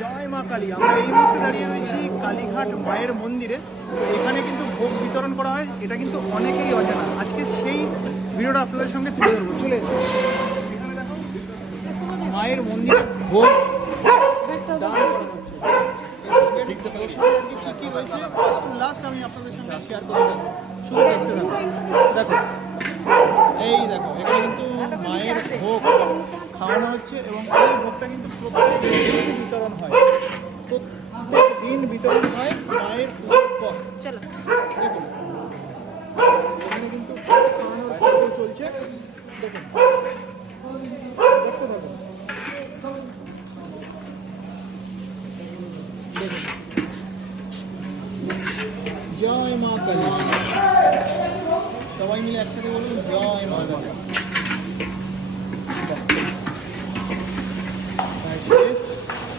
জয় মা কালী। আমরা এই মুহূর্তে দাঁড়িয়ে রয়েছি কালীঘাট মায়ের মন্দিরে। এখানে কিন্তু ভোগ বিতরণ করা হয়, এটা কিন্তু অনেকেরই অজানা। আজকে সেই ভিডিওটা আপনাদের সঙ্গে তুলে ধরবো। চলে এসো, এখানে দেখো মায়ের মন্দিরে ভোগ দান করা হচ্ছে। কী রয়েছে লাস্ট আমি আপনাদের সঙ্গে শেয়ার করে দেবো, শুধু দেখতে থাকো। দেখো এই দেখো, এখানে কিন্তু মায়ের ভোগ খাওয়ানো হচ্ছে এবং এই ভোগটা কিন্তু প্রত্যেক দিন বিতরণ হয়, প্রত্যেক দিন বিতরণ হয় মায়ের পুজোর পর। চলো দেখুন, এখানে কিন্তু খাওয়ানোর পর্ব চলছে। দেখুন, দেখতে থাকুন। দেখুন, জয় মা কালী। সবাই মিলে একসাথে বলুন জয় মা কালী।